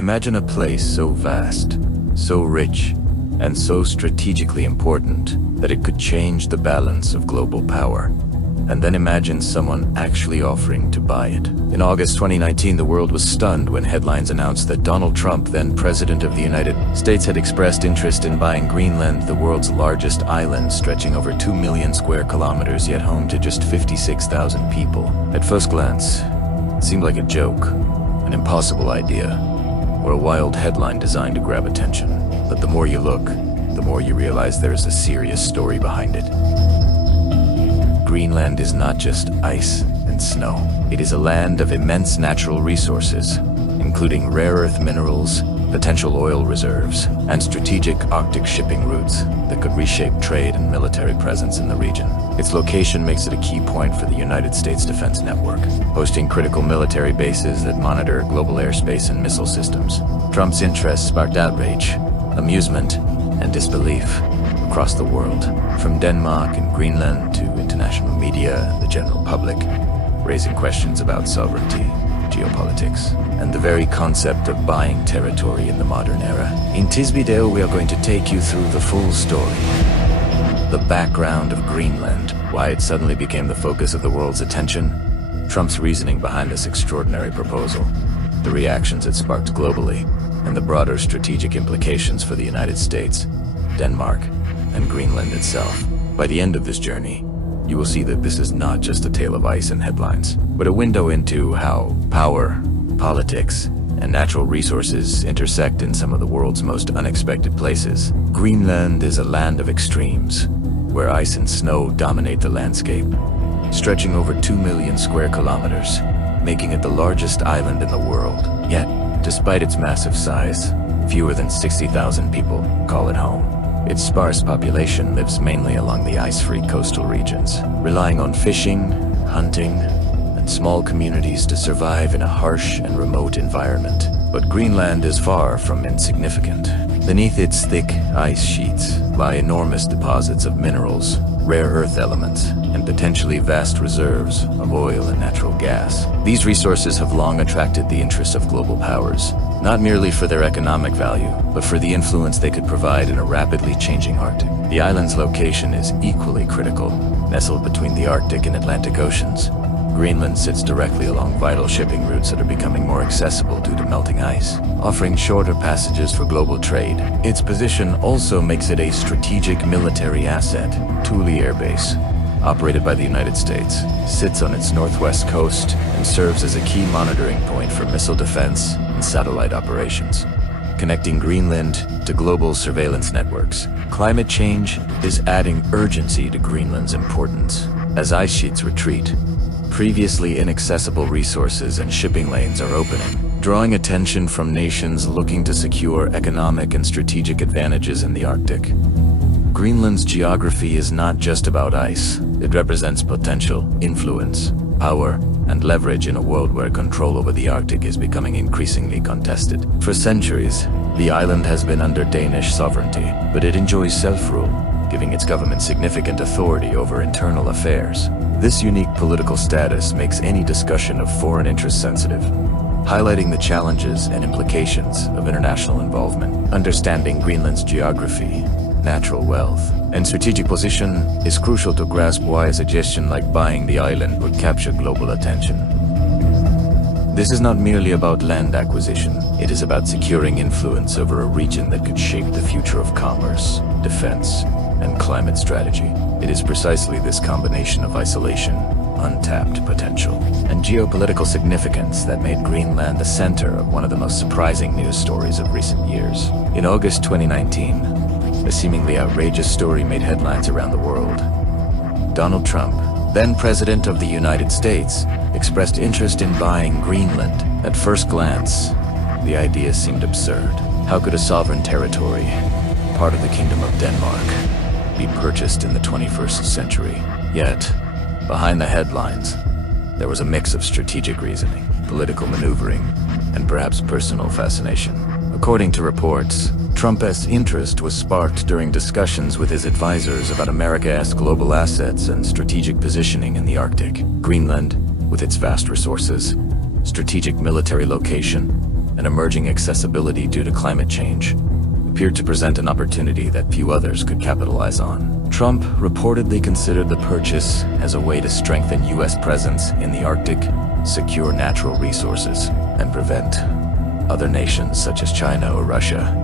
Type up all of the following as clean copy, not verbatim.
Imagine a place so vast, so rich, and so strategically important that it could change the balance of global power. And then imagine someone actually offering to buy it. In August 2019, the world was stunned when headlines announced that Donald Trump, then President of the United States, had expressed interest in buying Greenland, the world's largest island stretching over 2 million square kilometers, yet home to just 56,000 people. At first glance, it seemed like a joke, an impossible idea, or a wild headline designed to grab attention. But the more you look, the more you realize there is a serious story behind it. Greenland is not just ice and snow. It is a land of immense natural resources, including rare earth minerals, potential oil reserves, and strategic Arctic shipping routes that could reshape trade and military presence in the region. Its location makes it a key point for the United States defense network, hosting critical military bases that monitor global airspace and missile systems. Trump's interest sparked outrage, amusement, and disbelief across the world, from Denmark and Greenland to international media and the general public, raising questions about sovereignty, geopolitics, and the very concept of buying territory in the modern era. In this video, we are going to take you through the full story. The background of Greenland, why it suddenly became the focus of the world's attention, Trump's reasoning behind this extraordinary proposal, the reactions it sparked globally, and the broader strategic implications for the United States, Denmark, and Greenland itself. By the end of this journey, you will see that this is not just a tale of ice and headlines, but a window into how power, politics, and natural resources intersect in some of the world's most unexpected places. Greenland is a land of extremes, where ice and snow dominate the landscape, stretching over 2 million square kilometers, making it the largest island in the world. Yet, despite its massive size, fewer than 60,000 people call it home. Its sparse population lives mainly along the ice-free coastal regions, relying on fishing, hunting, and small communities to survive in a harsh and remote environment. But Greenland is far from insignificant. Beneath its thick ice sheets lie enormous deposits of minerals, rare earth elements, and potentially vast reserves of oil and natural gas. These resources have long attracted the interest of global powers, not merely for their economic value, but for the influence they could provide in a rapidly changing Arctic. The island's location is equally critical, nestled between the Arctic and Atlantic Oceans. Greenland sits directly along vital shipping routes that are becoming more accessible due to melting ice, offering shorter passages for global trade. Its position also makes it a strategic military asset. Thule Air Base, operated by the United States, sits on its northwest coast and serves as a key monitoring point for missile defense and satellite operations, connecting Greenland to global surveillance networks. Climate change is adding urgency to Greenland's importance. As ice sheets retreat, previously inaccessible resources and shipping lanes are opening, drawing attention from nations looking to secure economic and strategic advantages in the Arctic. Greenland's geography is not just about ice. It represents potential, influence, power, and leverage in a world where control over the Arctic is becoming increasingly contested. For centuries, the island has been under Danish sovereignty, but it enjoys self-rule, giving its government significant authority over internal affairs. This unique political status makes any discussion of foreign interest sensitive, highlighting the challenges and implications of international involvement. Understanding Greenland's geography, natural wealth, and strategic position is crucial to grasp why a suggestion like buying the island would capture global attention. This is not merely about land acquisition. It is about securing influence over a region that could shape the future of commerce, defense, and climate strategy. It is precisely this combination of isolation, untapped potential, and geopolitical significance that made Greenland the center of one of the most surprising news stories of recent years. In August 2019, a seemingly outrageous story made headlines around the world. Donald Trump, then President of the United States, expressed interest in buying Greenland. At first glance, the idea seemed absurd. How could a sovereign territory, part of the Kingdom of Denmark, be purchased in the 21st century? Yet, behind the headlines, there was a mix of strategic reasoning, political maneuvering, and perhaps personal fascination. According to reports, Trump's interest was sparked during discussions with his advisors about America's global assets and strategic positioning in the Arctic. Greenland, with its vast resources, strategic military location, and emerging accessibility due to climate change appeared to present an opportunity that few others could capitalize on. Trump reportedly considered the purchase as a way to strengthen U.S. presence in the Arctic, secure natural resources, and prevent other nations such as China or Russia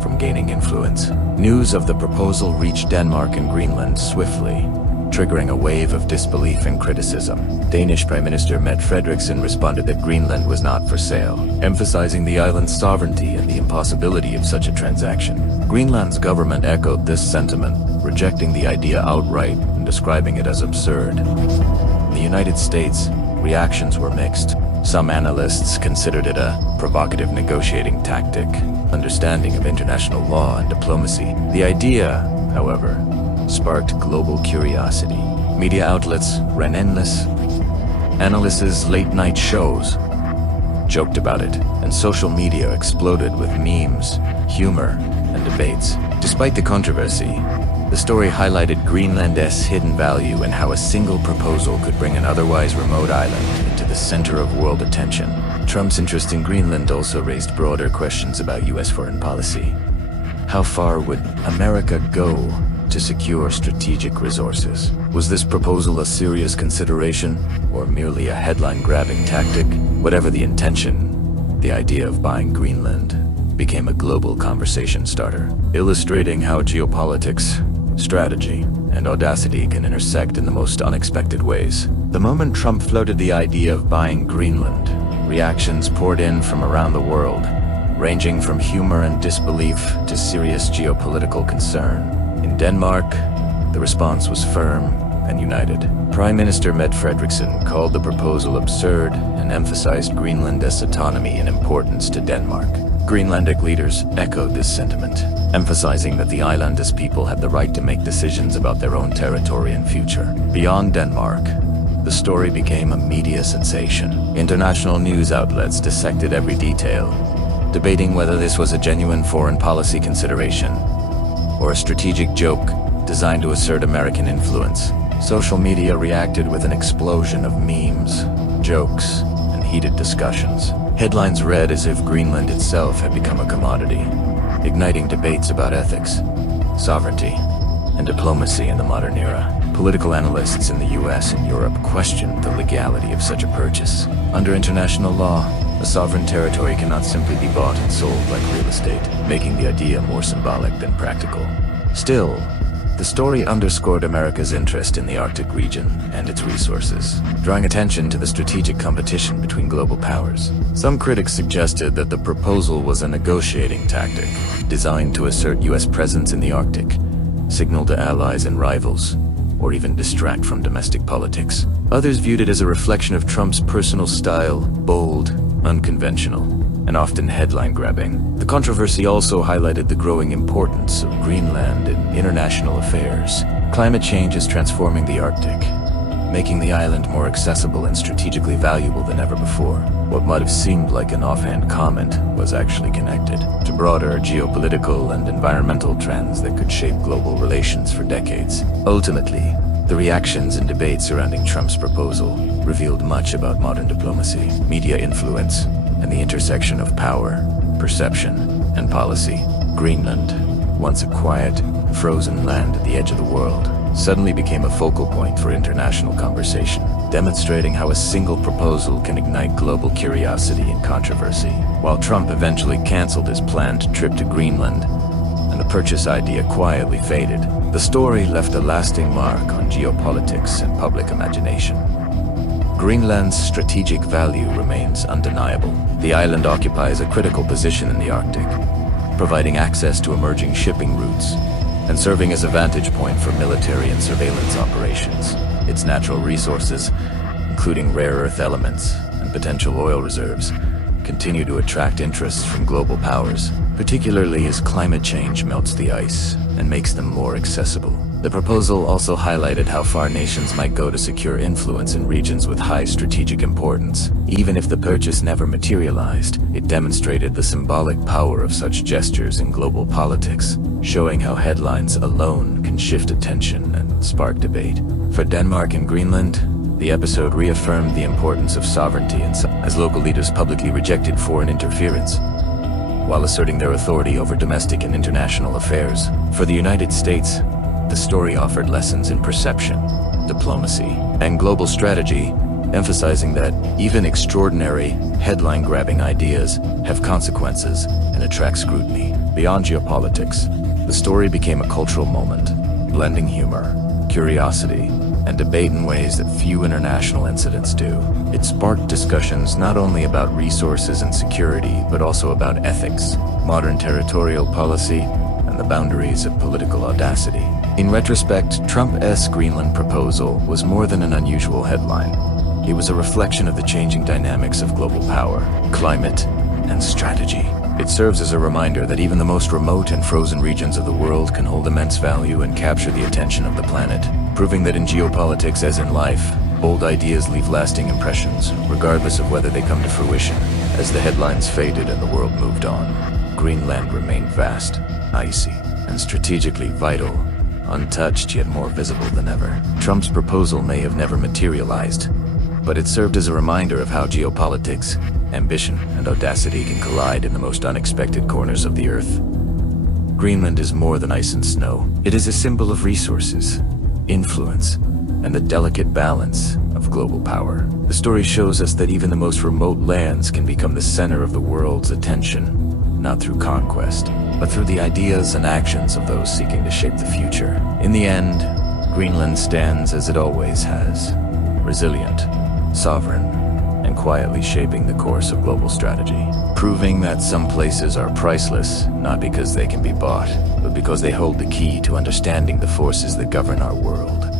from gaining influence. News of the proposal reached Denmark and Greenland swiftly, triggering a wave of disbelief and criticism. Danish Prime Minister Mette Frederiksen responded that Greenland was not for sale, emphasizing the island's sovereignty and the impossibility of such a transaction. Greenland's government echoed this sentiment, rejecting the idea outright and describing it as absurd. In the United States, reactions were mixed. Some analysts considered it a provocative negotiating tactic, understanding of international law and diplomacy. The idea, however, sparked global curiosity. Media outlets ran endless analysis, late-night shows joked about it, and social media exploded with memes, humor, and debates. Despite the controversy, the story highlighted Greenland's hidden value and how a single proposal could bring an otherwise remote island into the center of world attention. Trump's interest in Greenland also raised broader questions about U.S. foreign policy. How far would America go to secure strategic resources? Was this proposal a serious consideration, or merely a headline-grabbing tactic? Whatever the intention, the idea of buying Greenland became a global conversation starter, illustrating how geopolitics, strategy, and audacity can intersect in the most unexpected ways. The moment Trump floated the idea of buying Greenland, reactions poured in from around the world, ranging from humor and disbelief to serious geopolitical concern. In Denmark, the response was firm and united. Prime Minister Mette Frederiksen called the proposal absurd and emphasized Greenland's autonomy and importance to Denmark. Greenlandic leaders echoed this sentiment, emphasizing that the island's people had the right to make decisions about their own territory and future. Beyond Denmark, the story became a media sensation. International news outlets dissected every detail, debating whether this was a genuine foreign policy consideration or a strategic joke designed to assert American influence. Social media reacted with an explosion of memes, jokes, and heated discussions. Headlines read as if Greenland itself had become a commodity, igniting debates about ethics, sovereignty, and diplomacy in the modern era. Political analysts in the US and Europe questioned the legality of such a purchase. Under international law, a sovereign territory cannot simply be bought and sold like real estate, making the idea more symbolic than practical. Still, the story underscored America's interest in the Arctic region and its resources, drawing attention to the strategic competition between global powers. Some critics suggested that the proposal was a negotiating tactic, designed to assert US presence in the Arctic, signal to allies and rivals, or even distract from domestic politics. Others viewed it as a reflection of Trump's personal style, bold, unconventional, and often headline-grabbing. The controversy also highlighted the growing importance of Greenland in international affairs. Climate change is transforming the Arctic, making the island more accessible and strategically valuable than ever before. What might have seemed like an offhand comment was actually connected to broader geopolitical and environmental trends that could shape global relations for decades. Ultimately, the reactions and debates surrounding Trump's proposal revealed much about modern diplomacy, media influence, and the intersection of power, perception, and policy. Greenland, once a quiet, frozen land at the edge of the world, suddenly became a focal point for international conversation, demonstrating how a single proposal can ignite global curiosity and controversy. While Trump eventually canceled his planned trip to Greenland, and the purchase idea quietly faded, the story left a lasting mark on geopolitics and public imagination. Greenland's strategic value remains undeniable. The island occupies a critical position in the Arctic, providing access to emerging shipping routes and serving as a vantage point for military and surveillance operations. Its natural resources, including rare earth elements and potential oil reserves, continue to attract interests from global powers, particularly as climate change melts the ice and makes them more accessible. The proposal also highlighted how far nations might go to secure influence in regions with high strategic importance. Even if the purchase never materialized, it demonstrated the symbolic power of such gestures in global politics, showing how headlines alone can shift attention and spark debate. For Denmark and Greenland, The episode reaffirmed the importance of sovereignty as local leaders publicly rejected foreign interference, while asserting their authority over domestic and international affairs. For the United States, the story offered lessons in perception, diplomacy, and global strategy, emphasizing that even extraordinary, headline-grabbing ideas have consequences and attract scrutiny. Beyond geopolitics, the story became a cultural moment, blending humor, curiosity, and debate in ways that few international incidents do. It sparked discussions not only about resources and security, but also about ethics, modern territorial policy, and the boundaries of political audacity. In retrospect, Trump's Greenland proposal was more than an unusual headline. It was a reflection of the changing dynamics of global power, climate, and strategy. It serves as a reminder that even the most remote and frozen regions of the world can hold immense value and capture the attention of the planet, proving that in geopolitics as in life, bold ideas leave lasting impressions, regardless of whether they come to fruition. As the headlines faded and the world moved on, Greenland remained vast, icy, and strategically vital, untouched yet more visible than ever. Trump's proposal may have never materialized, but it served as a reminder of how geopolitics, ambition, and audacity can collide in the most unexpected corners of the Earth. Greenland is more than ice and snow. It is a symbol of resources, influence, and the delicate balance of global power. The story shows us that even the most remote lands can become the center of the world's attention, not through conquest, but through the ideas and actions of those seeking to shape the future. In the end, Greenland stands as it always has, resilient, sovereign, and quietly shaping the course of global strategy, proving that some places are priceless, not because they can be bought, but because they hold the key to understanding the forces that govern our world.